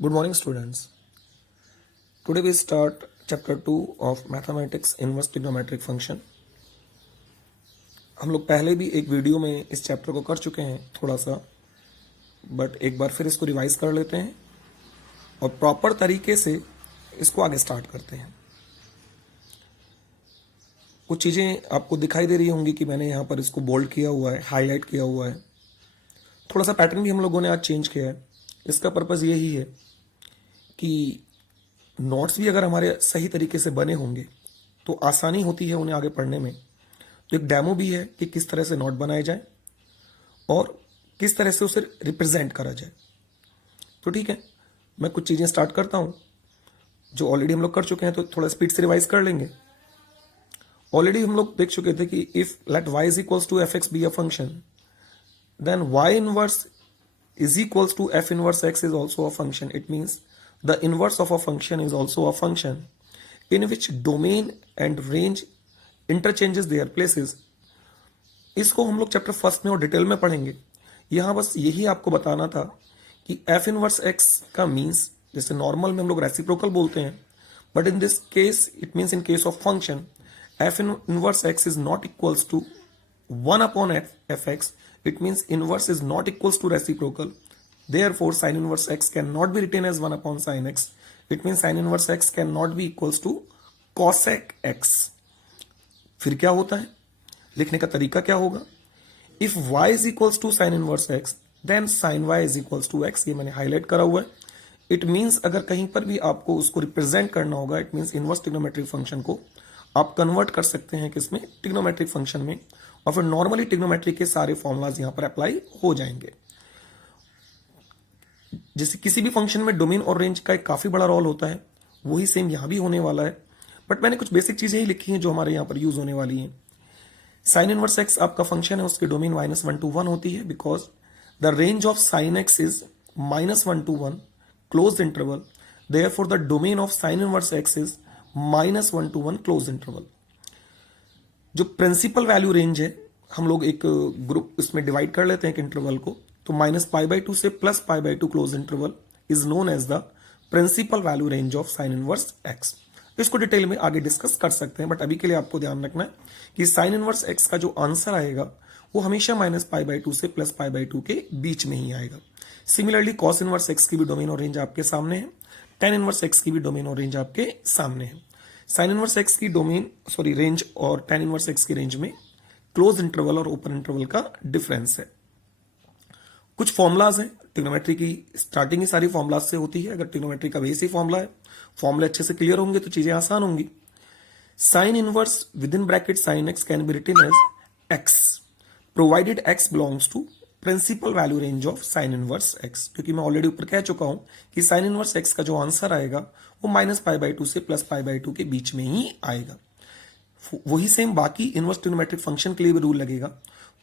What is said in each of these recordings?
Good morning, students. Today we start chapter 2 of mathematics inverse trigonometric function. हम लोग पहले भी एक वीडियो में इस चैप्टर को कर चुके हैं थोड़ा सा, बट एक बार फिर इसको रिवाइज कर लेते हैं और प्रॉपर तरीके से इसको आगे स्टार्ट करते हैं. कुछ चीज़ें आपको दिखाई दे रही होंगी कि मैंने यहाँ पर इसको बोल्ड किया हुआ है, हाईलाइट किया हुआ है. थोड़ा सा पैटर्न भी हम लोगों ने आज चेंज किया है. इसका पर्पज़ यही है कि नोट्स भी अगर हमारे सही तरीके से बने होंगे तो आसानी होती है उन्हें आगे पढ़ने में. तो एक डेमो भी है कि किस तरह से नोट बनाए जाए और किस तरह से उसे रिप्रेजेंट करा जाए. तो ठीक है, मैं कुछ चीज़ें स्टार्ट करता हूँ जो ऑलरेडी हम लोग कर चुके हैं, तो थोड़ा स्पीड से रिवाइज कर लेंगे. ऑलरेडी हम लोग देख चुके थे कि if let y is equals to f x be a function, then y inverse is equals to f inverse x is also a function. It means the inverse of a function is also a function in which domain and range interchanges their places. इसको हम लोग chapter first में और detail में पढ़ेंगे. यहाँ बस यही आपको बताना था कि f इनवर्स x का मीन्स, जैसे नॉर्मल में हम लोग रेसिप्रोकल बोलते हैं, but in this case it means in case of function f inverse x is not equals to 1 upon fx. It means inverse is not equals to reciprocal. Therefore, sin inverse x cannot be written as 1 upon sin x. It means sin inverse x cannot be equals to cosec x. फिर क्या होता है, लिखने का तरीका क्या होगा? If y is equals to sin inverse x, then sin y is equals to x. ये मैंने हाईलाइट करा हुआ है. इट मीन्स अगर कहीं पर भी आपको उसको रिप्रेजेंट करना होगा, it means inverse trigonometric function को आप कन्वर्ट कर सकते हैं किसमें, ट्रिग्नोमेट्रिक फंक्शन में, और फिर नॉर्मली ट्रिग्नोमेट्री के सारे फॉर्मूलाज यहां पर अप्लाई हो जाएंगे. जैसे किसी भी फंक्शन में डोमेन और रेंज का एक काफी बड़ा रोल होता है, वही सेम यहां भी होने वाला है. बट मैंने कुछ बेसिक चीजें ही लिखी हैं जो हमारे यहां पर यूज होने वाली हैं. साइन इनवर्स एक्स आपका फंक्शन है, उसकी डोमेन -1 to 1 होती है, because the range of sine x is -1 to 1 close interval. Therefore the domain of sine inverse x is -1 to 1 close interval. जो प्रिंसिपल वैल्यू रेंज है, हम लोग एक ग्रुप इसमें डिवाइड कर लेते हैं एक इंटरवल को, तो -π/2 से +π/2 close interval is known as the principal value range of sine inverse x. इसको डिटेल में आगे डिस्कस कर सकते हैं, बट अभी के लिए आपको ध्यान रखना है कि साइन इनवर्स एक्स का जो आंसर आएगा वो हमेशा -π/2 से +π/2 के बीच में ही आएगा. सिमिलरली कॉस इनवर्स एक्स की भी डोमेन और रेंज आपके सामने है, टेन इनवर्स एक्स की भी डोमेन और रेंज आपके सामने है. साइन इनवर्स एक्स की डोमेन रेंज और टेन इनवर्स एक्स की रेंज में क्लोज इंटरवल और ओपन इंटरवल का डिफरेंस है. कुछ फॉर्मुलाज हैं. ट्रिग्नोमेट्री की स्टार्टिंग ही सारी फॉर्मुलाज से होती है. अगर ट्रिग्नोमेट्री का बेस ही फॉर्मुला है, फॉर्मुले अच्छे से क्लियर होंगे तो चीजें आसान होंगी. Sine inverse with in bracket sine x can be written as x provided x belongs to principal value range of sine inverse x. क्योंकि मैं ऑलरेडी ऊपर कह चुका हूं कि साइन इनवर्स एक्स का जो आंसर आएगा वो -π/2 से +π/2 के बीच में ही आएगा. वही सेम बाकी इनवर्स ट्रिग्नोमेट्रिक फंक्शन के लिए भी रूल लगेगा.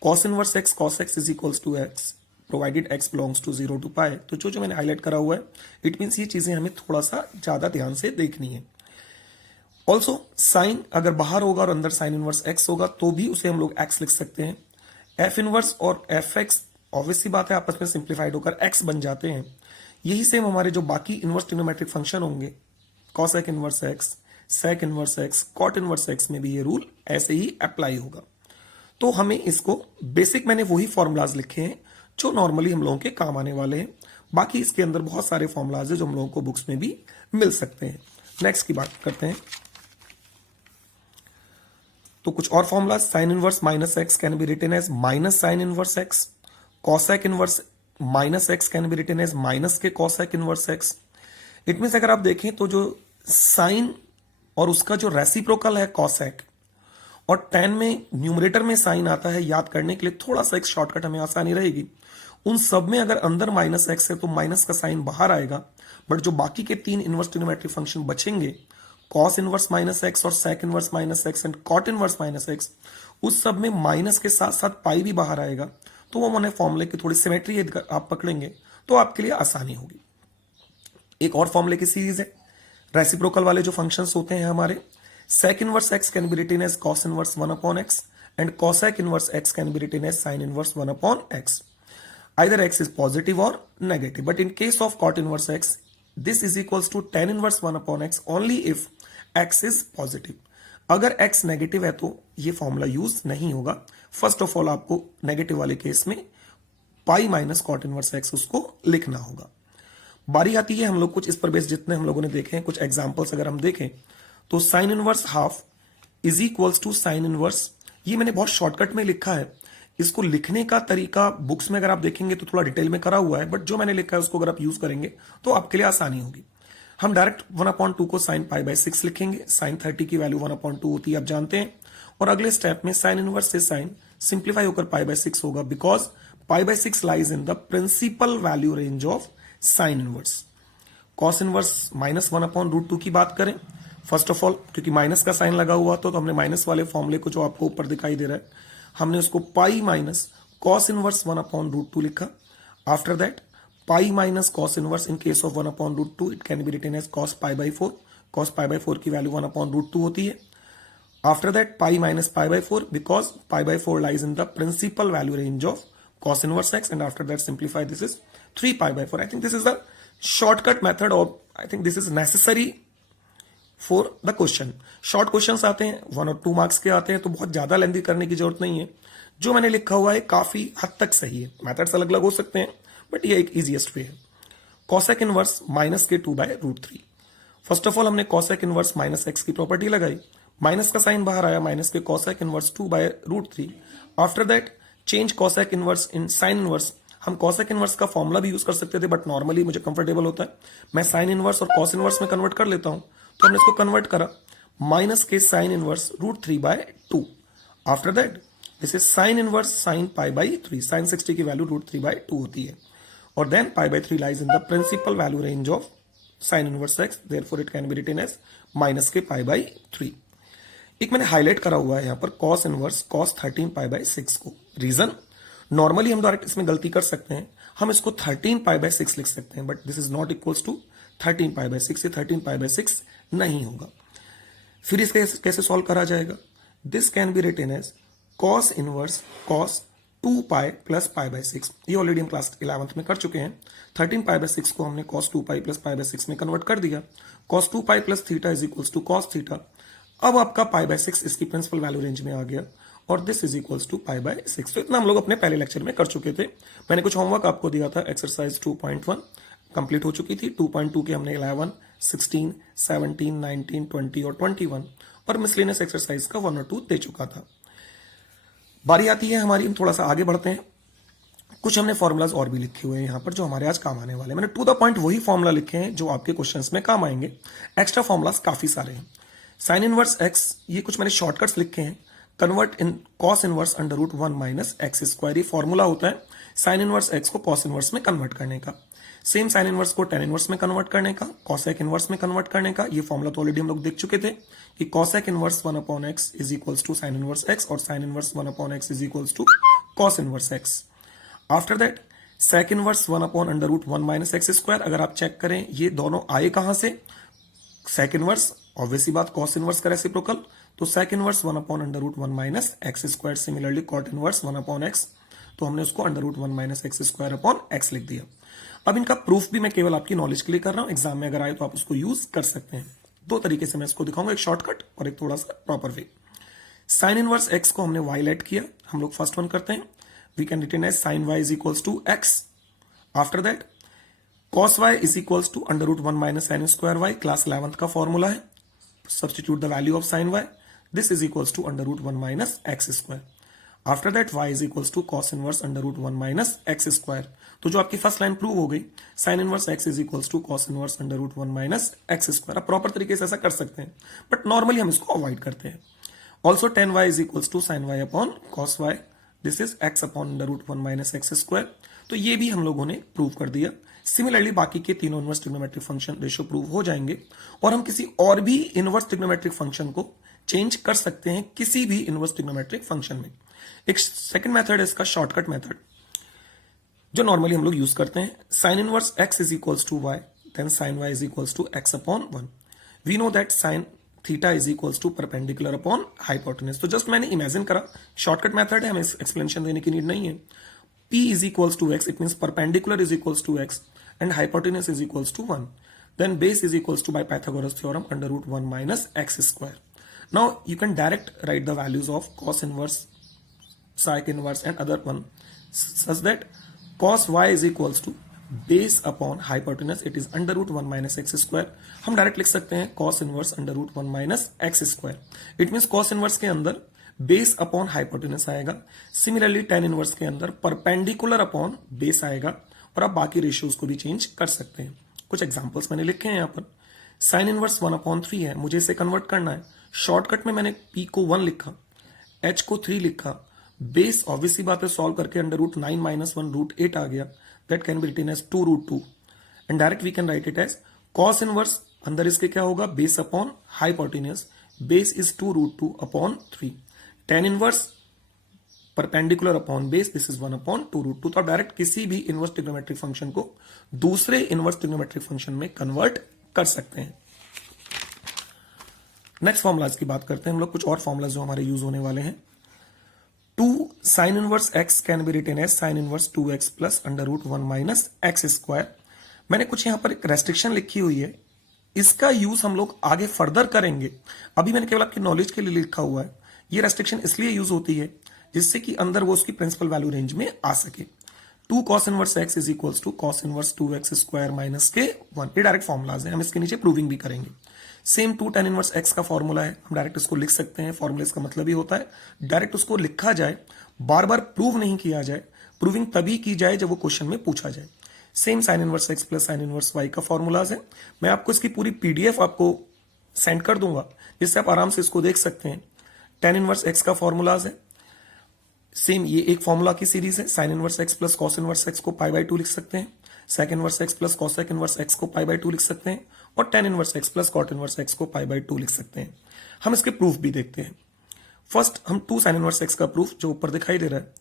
Cos inverse x cos x is equals to x provided x belongs to 0 to π. तो जो मैंने हाईलाइट करा हुआ है, इट मीन्स ये चीजें हमें थोड़ा सा ज्यादा ध्यान से देखनी है. ऑल्सो साइन अगर बाहर होगा और अंदर साइन इनवर्स एक्स होगा तो भी उसे हम लोग एक्स लिख सकते हैं. एफ इनवर्स और एफ एक्स ऑब्वियसली बात है आपस में सिंप्लीफाइड होकर एक्स बन जाते हैं. यही सेम हमारे जो बाकी इनवर्स ट्रिग्नोमेट्रिक फंक्शन होंगे, cosec inverse x, sec inverse x, cot inverse x में भी ये रूल ऐसे ही अप्लाई होगा. तो हमें इसको बेसिक मैंने वही फॉर्मूलाज लिखे हैं जो नॉर्मली हम लोगों के काम आने वाले हैं. बाकी इसके अंदर बहुत सारे फॉर्मूलाज है जो हम लोगों को बुक्स में भी मिल सकते हैं. नेक्स्ट की बात करते हैं. तो कुछ और formula, sine inverse -x can be written as minus sine inverse x. Cosec inverse -x can be written as minus के cosec inverse x. It means अगर आप देखें तो जो साइन और उसका जो रेसिप्रोकल है कॉसेक, और टेन में न्यूमरेटर में साइन आता है, याद करने के लिए थोड़ा सा एक शॉर्टकट हमें आसानी रहेगी. उन सब में अगर अंदर -x है तो माइनस का साइन बाहर आएगा, बट जो बाकी के 3 इनवर्स ट्रिग्नोमेट्रिक फंक्शन बचेंगे, कॉस इनवर्स -x और sec inverse -x and cot inverse -x, उस सब में माइनस के साथ साथ पाई भी बाहर आएगा. तो वो मैंने फॉर्मूले की थोड़ी सिमेट्री आप पकड़ेंगे तो आपके लिए आसानी होगी. एक और फॉर्मूले की सीरीज है, रेसिप्रोकल वाले जो फंक्शंस होते हैं हमारे. Sec inverse x can be written as cos inverse 1 upon x and cosec inverse x can be written as sine inverse 1 upon x. Either x is positive or negative, but in case of cot inverse x, this is equals to tan inverse 1 upon x only if x is positive. अगर x negative है तो ये formula use नहीं होगा। First of all आपको negative वाले case में pi minus cot inverse x उसको लिखना होगा। बारी आती है हम लोग कुछ इस पर बेस जितने हम लोगों ने देखे हैं, कुछ एग्जांपल्स अगर हम देखें तो sine inverse half is equals to sine inverse, ये मैंने बहुत शॉर्टकट में लिखा है। इसको लिखने का तरीका बुक्स में अगर आप देखेंगे तो थोड़ा डिटेल में करा हुआ है, बट जो मैंने लिखा है उसको अगर आप यूज करेंगे तो आपके लिए आसानी होगी। हम डायरेक्ट 1/2 को साइन पाई बाय 6 लिखेंगे। साइन 30 की वैल्यू 1/2 होती है, आप जानते हैं। और अगले स्टेप में साइन इनवर्स से साइन सिंप्लीफाई होकर पाई बाय 6 होगा, because pi by 6 lies in the principal value range of sine inverse. Cos inverse -1/√2 की बात करें, फर्स्ट ऑफ ऑल क्योंकि माइनस का साइन लगा हुआ तो हमने माइनस वाले फॉर्मूले को जो आपको ऊपर दिखाई दे रहा है हमने उसको पाई माइनस कॉस इनवर्स 1/√2 लिखा। After that pi minus cos inverse in case of 1/√2 it can be written as cos pi by 4। Cos pi by 4 की वैल्यू 1/√2 होती है। After that pi minus pi by 4 because pi by 4 lies in the principal value range of cos inverse x, and after that simplify, this is 3 pi by 4. I think this is the shortcut method, or I think this is necessary for the question. Short questions आते हैं 1 और 2 marks के आते हैं तो बहुत ज्यादा lengthy करने की जरूरत नहीं है। जो मैंने लिखा हुआ है काफी हद तक सही है। मेथड्स अलग अलग हो सकते हैं बट ये एक इजीएस्ट वे है। Cosec inverse -(2/√3). First of all हमने कॉसेक इनवर्स माइनस एक्स की प्रॉपर्टी लगाई, माइनस का साइन बाहर आया, माइनस के cosec inverse 2/√3। After that change cosec inverse in sine inverse. हम कॉसेक इनवर्स का फॉर्मूला भी यूज कर सकते थे बट नॉर्मली मुझे कंफर्टेबल होता है मैं साइन इनवर्स और कॉस इनवर्स में कन्वर्ट कर लेता हूं, तो हमने इसको कन्वर्ट करा माइनस के sine inverse √3/2। After that this is sine inverse sine pi by 3। Sine 60 की वैल्यू √3/2 होती है। और then pi by 3 lies in the principal value range of sine inverse x, therefore it can be written as minus के pi by 3। एक मैंने highlight करा हुआ है यहाँ पर cos inverse cos 13 pi by 6 को। रीजन नॉर्मली हम डायरेक्ट इसमें गलती कर सकते हैं, हम इसको 13 पाई बाय 6 लिख सकते हैं, but this is not equals to 13 pi by 6। ये 13 पाई बाय 6 नहीं होगा। फिर इसे कैसे सॉल्व करा जाएगा? This can be written as cos inverse cos 2 pi plus pi by 6। ये ऑलरेडी हम क्लास 11th में कर चुके हैं। 13 पाई बाय 6 को हमने cos 2 pi plus pi by 6 में कन्वर्ट कर दिया। cos 2 pi plus theta is equals to cos theta. अब आपका पाई बाय 6 इसकी प्रिंसिपल वैल्यू रेंज में आ गया और this is equals to pi by 6। तो इतना हम लोग अपने पहले लेक्चर में कर चुके थे। मैंने कुछ होमवर्क आपको दिया था, एक्सरसाइज 2.1 कंप्लीट हो चुकी थी। 2.2 के हमने 11, 16, 17, 19, 20 और 21 और मिसलेनियस एक्सरसाइज का 1 और 2 दे चुका था। बारी आती है हमारी, हम थोड़ा सा आगे बढ़ते हैं। कुछ हमने फॉर्मुलाज और भी लिखे हुए हैं यहाँ पर जो हमारे आज काम आने वाले हैं। मैंने टू द पॉइंट वही फॉर्मुला लिखे हैं जो आपके क्वेश्चंस में काम आएंगे। एक्स्ट्रा फॉर्मुलाज काफी सारे हैं। साइन इनवर्स एक्स, ये कुछ मैंने शॉर्टकट्स लिखे हैं। Convert in cos inverse √1 minus x square, ये फॉर्मूला होता है साइन इनवर्स एक्स को कॉस इनवर्स में कन्वर्ट करने का। सेम साइन इनवर्स को tan इनवर्स में कन्वर्ट करने का, कॉसेक इनवर्स में कन्वर्ट करने का। ये फॉर्मूला तो ऑलरेडी हम लोग देख चुके थे कि cosec inverse 1/x is equals to sine inverse x और sine inverse 1/x is equals to cos inverse x. After that sec inverse 1/√1 minus x square. अगर आप चेक करें ये दोनों आए कहां से? सेक इनवर्स, ऑब्वियसली बात कॉस इनवर्स का रेसिप्रोकल, तो sec inverse 1/√1 minus x square. Similarly cot inverse 1/x, तो हमने उसको √1 minus x square upon x लिख दिया। अब इनका प्रूफ भी मैं केवल आपकी नॉलेज के लिए कर रहा हूं, एग्जाम में अगर आए तो आप उसको यूज कर सकते हैं। दो तरीके से मैं इसको दिखाऊंगा, एक शॉर्टकट और एक थोड़ा सा proper way. Sign inverse x को हमने वाई लेट किया, हम लोग फर्स्ट वन करते हैं। We can written as sine y is equals to x. After that cos y is equals to √1 minus sine square y, class 11th का formula है। Substitute the value of sine y, this is equals to √1 minus x square. After that y is equals to cos inverse √1 minus x square. तो जो आपकी first line prove हो गई, sine inverse x is equals to cos inverse √1 minus x square. आप proper तरीके से ऐसा कर सकते हैं बट नॉर्मली हम इसको अवॉइड करते हैं। Also tan y is equals to sine y upon cos y, this is x upon √1 minus x square. तो ये भी हम लोगों ने प्रूव कर दिया। सिमिलरली बाकी के तीनों inverse trigonometric function ratio prove हो जाएंगे और हम किसी और भी इनवर्स ट्रिग्नोमेट्रिक फंक्शन को चेंज कर सकते हैं किसी भी इनवर्स ट्रिग्नोमेट्रिक फंक्शन में। एक सेकंड मेथड है इसका शॉर्टकट मेथड जो नॉर्मली हम लोग यूज करते हैं। Sine inverse x is equals to y, then sine y is equals to x upon 1। We know that sine theta is equals to perpendicular upon hypotenuse. तो just मैंने imagine करा, shortcut method है, हमें explanation देने की need नहीं है। P is equals to x, it means perpendicular is equals to x and hypotenuse is equals to 1. then base is equals to, by Pythagoras theorem, under root 1 minus x square. Now you can direct write the values of cos inverse, sec inverse and other one such that cos y is equals to base upon hypotenuse, it is under root 1 minus x square. हम direct लिख सकते हैं cos inverse under root 1 minus x square. It means cos inverse के अंदर base upon hypotenuse आएगा. Similarly tan inverse के अंदर perpendicular upon base आएगा. और आप बाकी रेशियोज को भी चेंज कर सकते हैं. कुछ एग्जांपल्स मैंने लिखे हैं यहाँ पर. साइन इनवर्स 1/3 है, मुझे इसे कन्वर्ट करना है. शॉर्टकट में मैंने p को 1 लिखा, h को 3 लिखा. बेस ऑब्वियसली बात है सॉल्व करके अंडर रूट 9 माइनस 1 रूट 8 आ गया. That can be written as 2 root 2 and direct we can write it as cos inverse अंदर इसके क्या होगा, base upon hypotenuse. Base is 2 root 2 upon 3. Tan inverse perpendicular upon base, this is 1/2 root 2. तो आप direct किसी भी inverse trigonometric function को दूसरे इनवर्स ट्रिग्नोमेट्रिक फंक्शन में कन्वर्ट कर सकते हैं. नेक्स्ट फॉर्मुलाज की बात करते हैं हम लोग. कुछ और फॉर्मुलाज जो हमारे यूज होने वाले हैं. 2 sin inverse x can be written as sin inverse 2x plus under root 1 minus x square. मैंने कुछ यहां पर एक रेस्ट्रिक्शन लिखी हुई है, इसका यूज हम लोग आगे फर्दर करेंगे. अभी मैंने केवल आपकी नॉलेज के लिए लिखा हुआ है. ये रेस्ट्रिक्शन इसलिए यूज होती है जिससे कि अंदर वो उसकी प्रिंसिपल वैल्यू रेंज में आ सके. 2 cos inverse x is equals to cos inverse 2x square minus के 1. ये डायरेक्ट फॉर्मुलाज हैं, हम इसके नीचे प्रूविंग भी करेंगे. सेम 2 tan इनवर्स x का फॉर्मूला है, हम डायरेक्ट इसको लिख सकते हैं. फॉर्मूला इसका मतलब ही होता है डायरेक्ट उसको लिखा जाए, बार बार प्रूव नहीं किया जाए. प्रूविंग तभी की जाए जब वो क्वेश्चन में पूछा जाए. Same sin inverse x plus sin inverse y का फॉर्मूलाज है. मैं आपको इसकी पूरी पीडीएफ आपको सेंड कर दूंगा जिससे आप आराम से इसको देख सकते हैं. tan इनवर्स x का फॉर्मूलाज है. सेम ये एक फॉर्मूला की सीरीज है. sin inverse x plus cos inverse x को π/2 लिख सकते हैं. sec inverse x plus cosec inverse x को π/2 लिख सकते हैं. और tan inverse x plus cot inverse x को π/2 लिख सकते हैं. हम इसके प्रूफ भी देखते हैं. फर्स्ट हम 2 sin इनवर्स x का प्रूफ जो ऊपर दिखाई दे रहा है,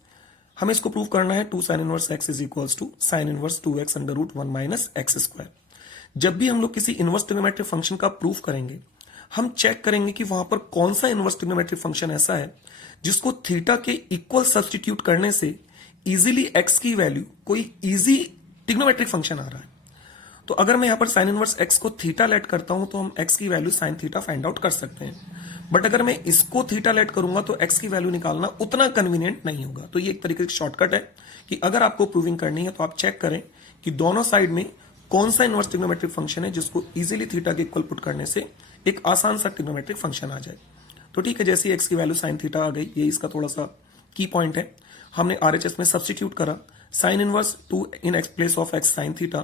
हमें इसको प्रूफ करना है. 2 sin inverse x is equals to sin inverse 2x under root 1 minus x square. जब भी हम लोग किसी इनवर्स ट्रिग्नोमेट्रिक फंक्शन का प्रूफ करेंगे, हम चेक करेंगे कि वहां पर कौन सा इनवर्स ट्रिग्नोमेट्रिक फंक्शन ऐसा है जिसको थीटा के इक्वल सब्स्टिट्यूट करने से इजीली x की वैल्यू कोई इजी ट्रिग्नोमेट्रिक फंक्शन आ रहा है. तो अगर मैं यहां पर साइन इनवर्स x को थीटा लेट करता हूं तो हम x की value sine theta find out कर सकते हैं. बट अगर मैं इसको थीटा लेट करूंगा तो x की वैल्यू निकालना उतना कन्वीनियंट नहीं होगा. तो ये एक तरीके से शॉर्टकट है कि अगर आपको प्रूविंग करनी है तो आप चेक करें कि दोनों साइड में कौन सा इनवर्स ट्रिग्नोमेट्रिक फंक्शन है जिसको इजीली थीटा के इक्वल पुट करने से एक आसान सा ट्रिग्नोमेट्रिक फंक्शन आ जाए. तो ठीक है, जैसे x की वैल्यू साइन थीटा आ गई, ये इसका थोड़ा सा की पॉइंट है. हमने RHS में सब्सटीट्यूट करा. Sine inverse 2 in x place of x sine theta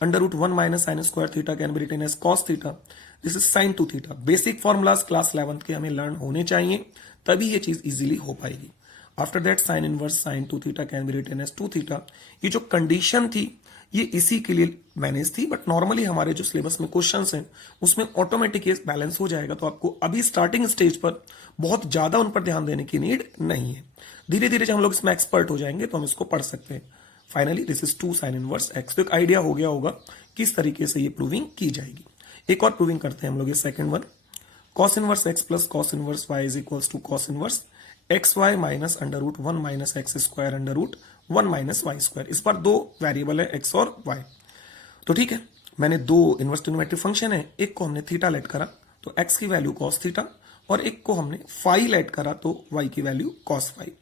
under root 1 minus sine square theta can be written as cos theta. This is sine 2 theta. Basic formulas class 11th के हमें learn होने चाहिए, तभी ये चीज easily हो पाएगी. After that sine inverse sine 2 theta can be written as 2 theta. ये जो कंडीशन थी ये इसी के लिए मैनेज थी, बट नॉर्मली हमारे जो सिलेबस में क्वेश्चंस हैं उसमें ऑटोमेटिक ये बैलेंस हो जाएगा. तो आपको अभी स्टार्टिंग स्टेज पर बहुत ज्यादा उन पर ध्यान देने की नीड नहीं है. धीरे धीरे जब हम लोग इसमें एक्सपर्ट हो जाएंगे तो हम इसको पढ़ सकते हैं. Finally this is 2 sin inverse x. तो एक आइडिया हो गया होगा किस तरीके से ये प्रूविंग की जाएगी. एक और प्रूविंग करते हैं हम लोग, ये second one. cos inverse x plus cos inverse y is equals to cos inverse xy minus under root 1 minus x square under root 1 minus y square. इस बार दो वेरिएबल है x और y. तो ठीक है, मैंने दो इनवर्स ट्रिग्नोमेट्रिक फंक्शन है, एक को हमने थीटा लेट करा तो x की वैल्यू cos थीटा और एक को हमने फाई लेट करा तो y की वैल्यू cos फाई.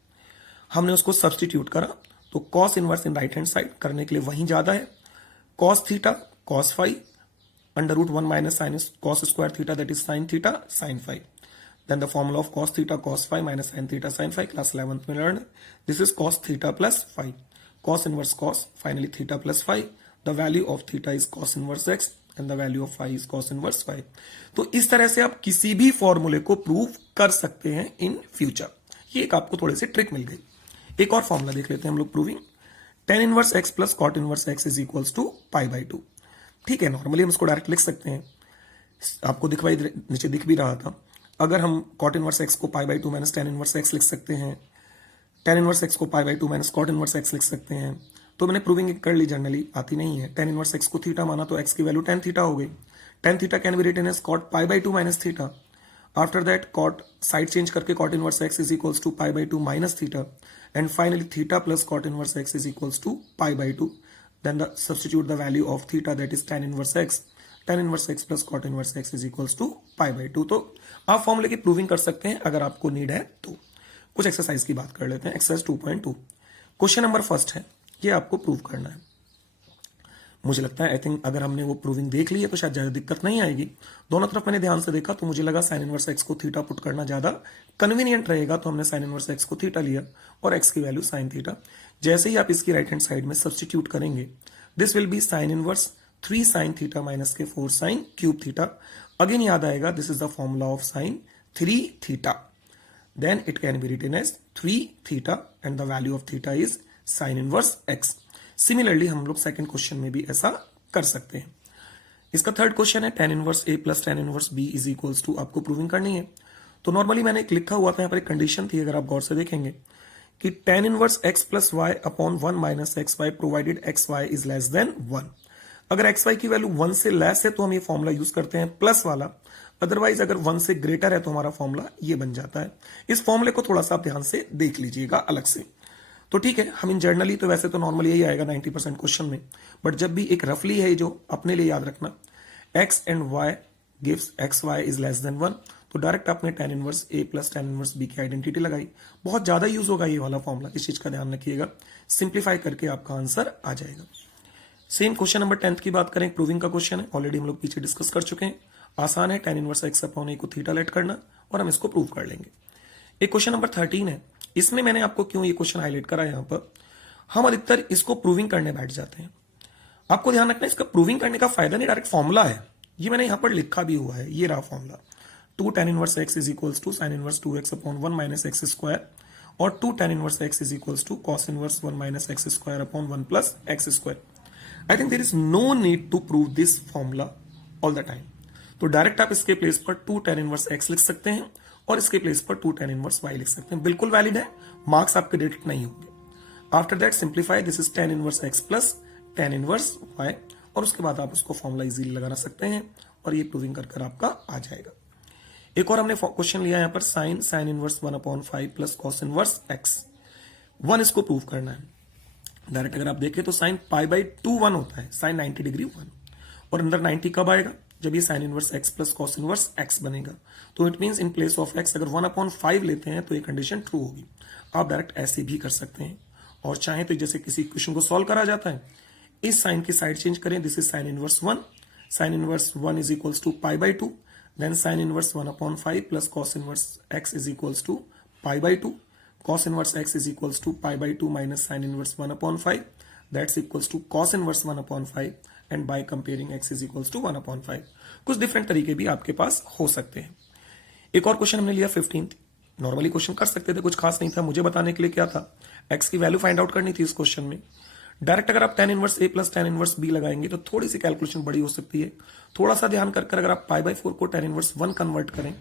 हमने उसको सब्सटीट्यूट करा तो cos inverse in right hand side करने के लिए वहीं ज्यादा है. cos theta cos phi under root 1 minus sine cos square theta that is sine theta sine phi. Then the formula of cos theta cos phi minus sine theta sine phi class 11th में learn. This is cos theta plus phi. cos inverse cos finally theta plus phi. The value of theta is cos inverse x and the value of phi is cos inverse phi. तो इस तरह से आप किसी भी फॉर्मूले को prove कर सकते हैं इन फ्यूचर. ये एक आपको थोड़ी सी ट्रिक मिल गई. एक और फॉर्मूला देख लेते हैं हम लोग proving. tan inverse x plus cot inverse x is equals to π/2. ठीक है, नॉर्मली हम इसको डायरेक्ट लिख सकते हैं. आपको दिखवाई नीचे दिख भी रहा था. अगर हम cot इनवर्स x को π/2 माइनस tan इनवर्स x लिख सकते हैं, tan इनवर्स x को π/2 माइनस cot इनवर्स x लिख सकते हैं. तो मैंने प्रूविंग कर ली, जनरली आती नहीं है. tan इनवर्स x को थीटा माना तो x की वैल्यू tan थीटा हो गई. tan theta can be written as cot π/2 minus theta. After that cot side change करके cot inverse x is equals to π/2 minus theta. And finally theta plus cot inverse x is equals to π/2. Then substitute the value of theta that is tan inverse x. tan inverse x plus cot inverse x is equals to pi by 2। तो आप फॉर्मूले की proving कर सकते हैं अगर आपको need है तो। कुछ एक्सरसाइज की बात कर लेते हैं। एक्सरसाइज 2.2 क्वेश्चन नंबर फर्स्ट है, ये आपको प्रूव करना है। मुझे लगता है आई थिंक अगर हमने वो प्रूविंग देख ली है तो शायद ज्यादा दिक्कत नहीं आएगी। दोनों तरफ मैंने ध्यान से देखा तो मुझे लगा साइन इनवर्स x को थीटा पुट करना ज्यादा कन्वीनियंट रहेगा, तो हमने साइन इनवर्स x को थीटा लिया और x की वैल्यू साइन थीटा। जैसे ही आप इसकी राइट हैंड साइड में सब्सटीट्यूट करेंगे, this will be sine inverse 3 sine theta minus के 4 साइन क्यूब थीटा। अगेन याद आएगा this is the formula of sine 3 theta, then it can be written as 3 theta and the value of theta is sine inverse x। Similarly हम लोग second question में भी ऐसा कर सकते हैं। इसका थर्ड क्वेश्चन है tan inverse a plus tan inverse b is equals to, आपको प्रूविंग करनी है। तो नॉर्मली मैंने एक लिखा हुआ था, यहाँ पर एक कंडीशन थी, अगर आप गौर से देखेंगे कि tan inverse x plus y upon 1 minus x y provided x y is less than 1। अगर एक्स वाई की वैल्यू 1 से लेस है तो हम ये फॉर्मूला यूज करते हैं प्लस वाला, अदरवाइज अगर 1 से ग्रेटर है तो हमारा फॉर्मूला ये बन जाता है। इस फॉर्मूले को थोड़ा सा आप ध्यान से देख लीजिएगा अलग से। तो ठीक है, हम इन जर्नली तो वैसे तो नॉर्मली यही आएगा 90% क्वेश्चन में, बट जब भी एक रफली है जो अपने लिए याद रखना, x and y gives x y is less than 1, तो डायरेक्ट आपने tan inverse a plus tan inverse b की आइडेंटिटी लगाई। बहुत ज्यादा यूज होगा ये वाला फॉर्मूला, इस चीज का ध्यान रखिएगा। सिंप्लीफाई करके आपका आंसर आ जाएगा। सेम क्वेश्चन नंबर 10 की बात करें, प्रूविंग का क्वेश्चन है, ऑलरेडी हम लोग पीछे डिस्कस कर चुके हैं। आसान है, tan inverse x upon a को थीटा लेट करना और हम इसको प्रूव कर लेंगे। एक क्वेश्चन नंबर 13 है, इसमें मैंने आपको क्यों ये क्वेश्चन हाईलाइट करा है, यहां पर हम अधिकतर इसको प्रूविंग करने बैठ जाते हैं। आपको ध्यान रखना, इसका प्रूविंग करने का फायदा नहीं, डायरेक्ट फॉर्मूला है, ये मैंने यहां पर लिखा भी हुआ है, ये रहा formula. 2 tan inverse x is equals to sine inverse 2x upon 1 minus x square और 2 tan inverse x is equals to cos inverse 1 minus x square upon 1 plus x square. I think there is no need to prove this formula all the time. तो direct आप इसके place पर 2 tan inverse x लिख सकते हैं और इसके place पर 2 tan इनवर्स y लिख सकते हैं, बिल्कुल वैलिड है, मार्क्स आपके डिडक्ट नहीं होंगे। After that simplify, this is tan inverse x plus tan inverse y, और उसके बाद आप उसको फॉर्मूला इजीली लगाना सकते हैं और ये प्रूविंग कर आपका आ जाएगा। एक और हमने क्वेश्चन लिया यहाँ पर sign inverse 1 upon 5 plus cos inverse x 1, इसको प्रूव करना है। डायरेक्ट अगर आप देखें तो साइन पाई बाई 2 1 होता है, साइन 90 डिग्री 1, और अंदर 90 कब आएगा, जब ये sign inverse x plus cos inverse x बनेगा। तो it means in place of x अगर 1 अपॉन 5 लेते हैं तो ये कंडीशन ट्रू होगी। आप डायरेक्ट ऐसे भी कर सकते हैं, और चाहे तो जैसे किसी क्वेश्चन को सॉल्व करा जाता है, इस साइन की साइड चेंज करें, this is sine inverse 1, sine inverse 1 is equals to pi by 2, then sine inverse 1 upon 5 plus cos inverse x is equals to pi by 2, cos inverse x is equals to pi by 2 minus sine inverse 1 upon 5, that's equals to cos inverse 1 upon 5 and by comparing x is equals to 1 upon 5। कुछ different तरीके भी आपके पास हो सकते हैं। एक और question हमने लिया 15th, नॉर्मली क्वेश्चन कर सकते थे, कुछ खास नहीं था, मुझे बताने के लिए क्या था, x की वैल्यू फाइंड आउट करनी थी इस क्वेश्चन में। डायरेक्ट अगर आप tan inverse a plus tan inverse b लगाएंगे तो थोड़ी सी कैलकुलेशन बड़ी हो सकती है। थोड़ा सा ध्यान कर अगर आप पाई बाई 4 को tan इनवर्स 1 कन्वर्ट करें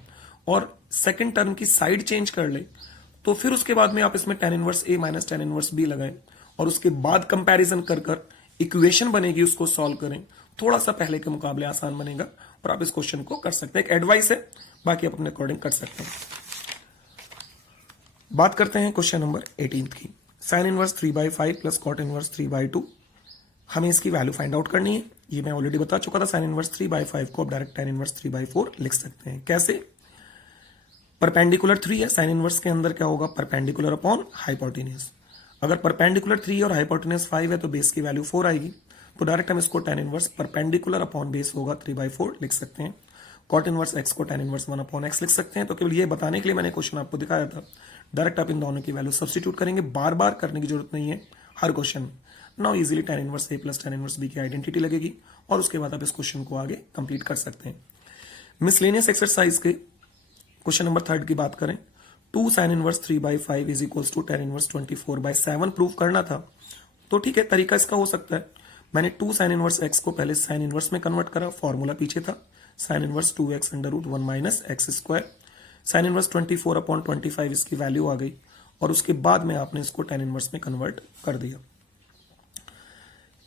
और सेकंड टर्म की साइड चेंज कर ले, तो फिर उसके बाद में आप इसमें tan inverse a minus tan inverse b लगाएं और उसके बाद कंपैरिजन कर इक्वेशन बनेगी, उसको सॉल्व करें, थोड़ा सा पहले के मुकाबले आसान बनेगा और आप इस क्वेश्चन को कर सकते हैं। एक एडवाइस है, बाकी आप अपने अकॉर्डिंग कर सकते हैं। बात करते हैं क्वेश्चन नंबर 18 की। Sine inverse 3/5 plus cot inverse 3/2, हमें इसकी वैल्यू फाइंड आउट करनी है। ये मैं ऑलरेडी बता चुका था, साइन इनवर्स 3/5 को आप डायरेक्ट tan इनवर्स 3/4 लिख सकते हैं। कैसे? परपेंडिकुलर 3 है, साइन इनवर्स के अंदर क्या होगा, परपेंडिकुलर अपॉन हाइपोटेन्यूज। अगर परपेंडिकुलर 3 और हाइपोटेन्यूज 5 है तो बेस की वैल्यू 4 आएगी, तो डायरेक्ट हम इसको tan inverse perpendicular upon base होगा 3/4 लिख सकते हैं। कॉट इनवर्स x को tan इनवर्स 1 अपॉन x लिख सकते हैं। तो केवल ये बताने के लिए मैंने क्वेश्चन आपको दिखाया था। डायरेक्ट आप इन दोनों की वैल्यू सब्स्टिट्यूट करेंगे, बार बार करने की जरूरत नहीं है हर क्वेश्चन में। Now easily tan inverse a plus tan inverse b की आइडेंटिटी लगेगी और उसके बाद आप इस क्वेश्चन को आगे कंप्लीट कर सकते हैं। मिसलेनियस एक्सरसाइज के क्वेश्चन नंबर 3 की बात करें, 2 sine inverse 3/5 is equals to tan inverse 24/7 prove करना था। तो ठीक है, तरीका इसका हो सकता है, मैंने 2 साइन इनवर्स x को पहले साइन इनवर्स में कन्वर्ट करा, फॉर्मूला पीछे था, sine inverse 2x under root 1 minus x square, sine inverse 24 upon 25 इसकी वैल्यू आ गई और उसके बाद में आपने इसको tan इनवर्स में कन्वर्ट कर दिया।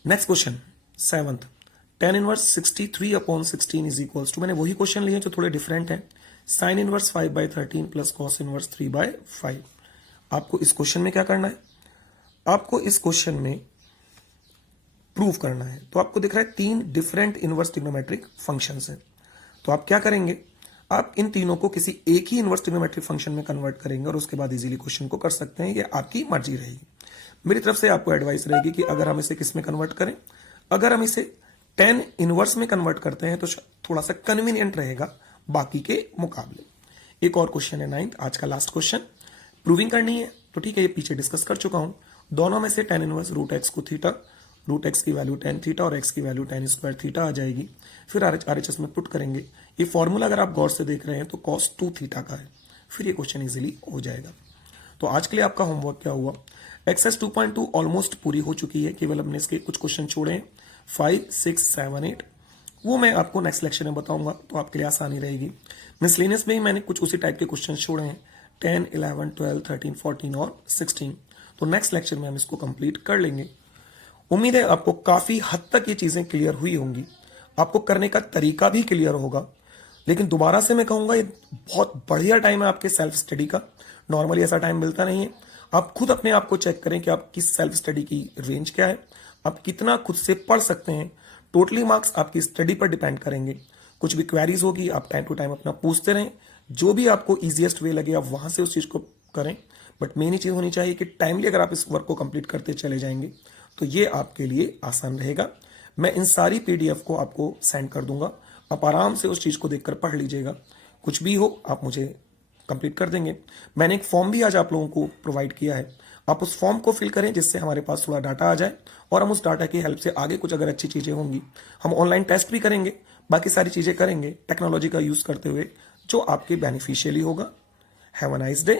Next question 7th, tan inverse 63 upon 16 is equals to, मैंने वही क्वेश्चन लिए जो थोड़े डिफरेंट हैं, sine inverse 5/13 plus cos inverse 3/5। आपको इस क्वेश्चन में क्या करना है, आपको इस क्वेश्चन में प्रूव करना है। तो आपको दिख रहा है 3 डिफरेंट इनवर्स ट्रिग्नोमेट्रिक फंक्शंस हैं। तो आप क्या करेंगे, आप इन तीनों को किसी एक ही इनवर्स ट्रिग्नोमेट्रिक फंक्शन में कन्वर्ट करेंगे और उसके बाद इजीली क्वेश्चन को कर सकते हैं। ये आपकी मर्जी रहेगी। मेरी तरफ से आपको एडवाइस रहेगी कि अगर हम इसे किस में कन्वर्ट करें, अगर हम इसे 10 इनवर्स में कन्वर्ट करते हैं तो थोड़ा सा कन्वीनियंट रहेगा बाकी के मुकाबले। एक और क्वेश्चन है 9th, आज का लास्ट क्वेश्चन। प्रूविंग करनी है तो ठीक है, ये पीछे डिस्कस कर चुका हूं। दोनों में से tan इनवर्स रूट एक्स को थीटा, रूट एक्स की वैल्यू tan थीटा और एक्स की वैल्यू tan स्क्वायर थीटा आ जाएगी। फिर RHS में पुट करेंगे। ये फॉर्मूला अगर आप गौर से देख रहे हैं तो cos 2 थीटा का है। फिर ये क्वेश्चन इजीली हो जाएगा। तो आज के लिए आपका होमवर्क क्या हुआ, एक्सरसाइज 2.2 ऑलमोस्ट पूरी हो चुकी है, केवल हमने इसके कुछ क्वेश्चन छोड़े हैं 5, 6, 7, 8। वो मैं आपको नेक्स्ट लेक्चर में बताऊंगा, तो आपके लिए आसानी रहेगी। मिसलेनियस में ही मैंने कुछ उसी टाइप के क्वेश्चन छोड़े हैं 10, 11, 12, 13, 14 और 16। तो नेक्स्ट लेक्चर में हम इसको कंप्लीट कर लेंगे। उम्मीद है आपको काफी हद तक ये चीजें क्लियर हुई होंगी, आपको करने का तरीका भी क्लियर होगा। लेकिन दोबारा से मैं कहूंगा ये बहुत बढ़िया टाइम है आपके सेल्फ स्टडी का। नॉर्मली ऐसा टाइम मिलता नहीं है। आप खुद अपने आप को चेक करें कि आपकी सेल्फ स्टडी की रेंज क्या है, आप कितना खुद से पढ़ सकते हैं। टोटली मार्क्स आपकी स्टडी पर डिपेंड करेंगे। कुछ भी क्वेरीज होगी आप टाइम टू टाइम अपना पूछते रहें, जो भी आपको इजीएस्ट वे लगे आप वहां से उस चीज को करें। बट मेन चीज होनी चाहिए कि टाइमली अगर आप इस वर्क को कंप्लीट करते चले जाएंगे तो ये आपके लिए आसान रहेगा। मैं इन सारी पीडीएफ को आपको सेंड कर दूंगा, आप आराम से उस चीज को देखकर पढ़ लीजिएगा। कुछ भी हो आप मुझे कंप्लीट कर देंगे। मैंने एक फॉर्म भी आज आप लोगों को प्रोवाइड किया है, आप उस फॉर्म को फिल करें जिससे हमारे पास थोड़ा डाटा आ जाए और हम उस डाटा की हेल्प से आगे कुछ अगर अच्छी चीजें होंगी हम ऑनलाइन टेस्ट भी करेंगे, बाकी सारी चीजें करेंगे टेक्नोलॉजी का यूज करते हुए जो आपके बेनिफिशियली होगा। Have a nice day,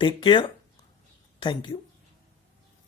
take care, thank you.